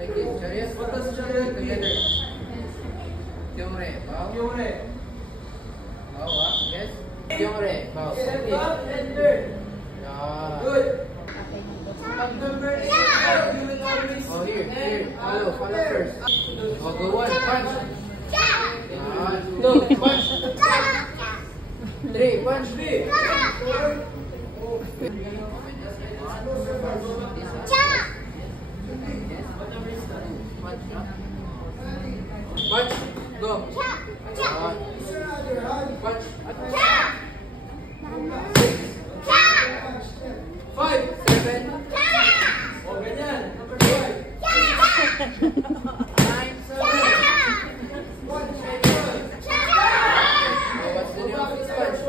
Like this. Chariot. What does chariot mean? Together. Kyungre. Bow. Kyungre. Bow, ah. Yes. Kyungre. Bow. Step up and turn. Yeah. Good. Pag number 8, you will always Oh, here. Follow first. Oh, go one. Punch. No, punch. 3, punch. 3. Punch. Go. Punch. 5. 7. O, ganyan. Number 5. 9. 7. What's the name of this punch?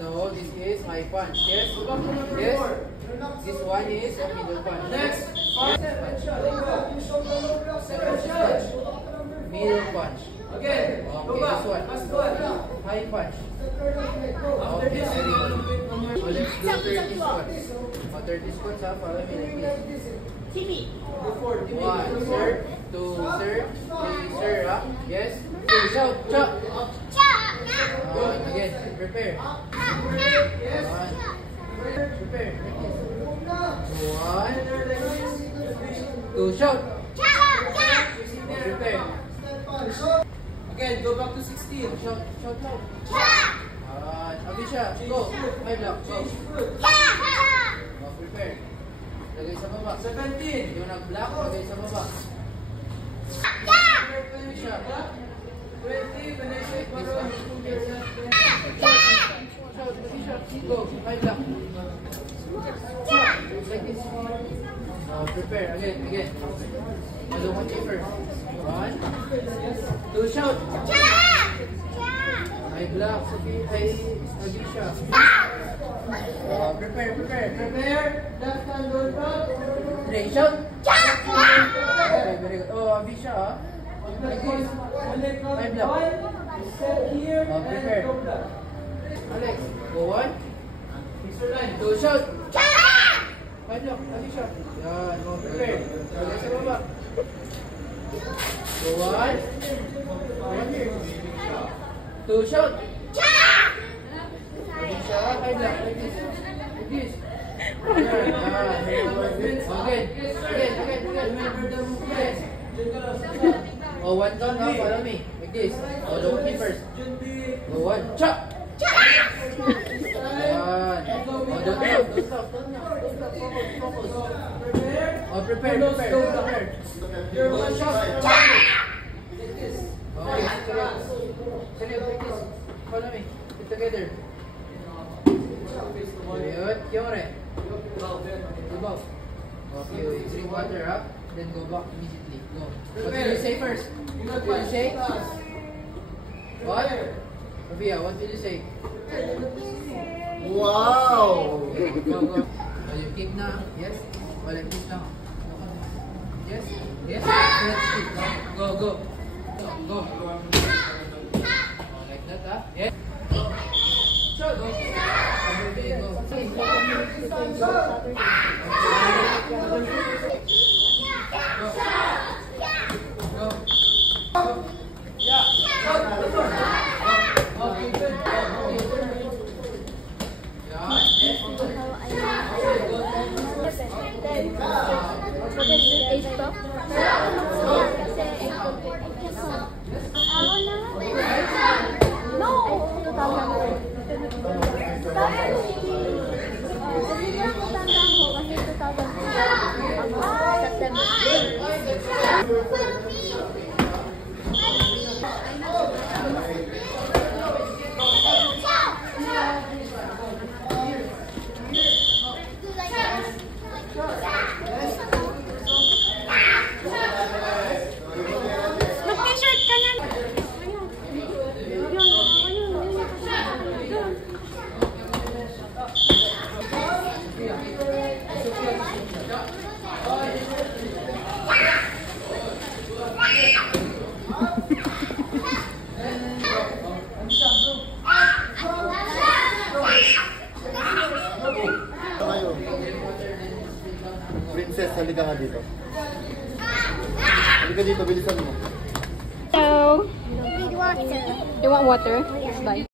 No, this is high punch. Yes? Yes? This one is a middle punch. Next. 5. Middle punch. Again. Go back. This one. Last one. High punch. After this, you will repeat one more. So let's do 30 squats. 30 squats, ha? Follow me like this. Before. 1, serve. 2, serve. 3, serve, ha? Yes? 2, shout, chop. Again, prepare. 1. Prepare. 1, 2, shout. Prepare. Again, go back to 16. Shout loud. Abisha, go. 5 block, go. Prepare. Lagay sa baba. 17. Yung nag-block, lagay sa baba. Abisha. 20. When I say parang, Shout, Abisha. Go. 5 block. Like this. Prepare. Again. Malungan kayo first. 1, 2, shout. High blocks, okay? Abisha. Prepare. left hand go back. 3, shout. Okay, very good. Oh, Abisha, ha? Like this. When they count High block. 1, step here, prepare. and go back. Alex, go 1, Extra line. 2, shout. 5 block, Abisha. Yan, prepare. Lagay sa baba. Go 1, 2, shout. Abisha, 5 block, like this. Like this. Again. Remember the movement. Oh, 1 count now, follow me. Like this. Oh, look at me first. Go 1, chop. 1. Oh, don't stop. Focus. Oh, prepare. Your one shot. Okay, Salim, like this. Follow me. Get together. Good. Kyore. Go back. Okay, drink water up. Then go back immediately. Go. What will you say first? What will you say? What? Sophia, what will you say? Wow! Go. Oh, you kick na? Yes? Oh, like this now. Yes? Let's kick. Go. Oh, like that, huh? Yes? Sure, go. Okay, go. Halika dito, bilisan mo. Hello. Need water. You want water? Bye.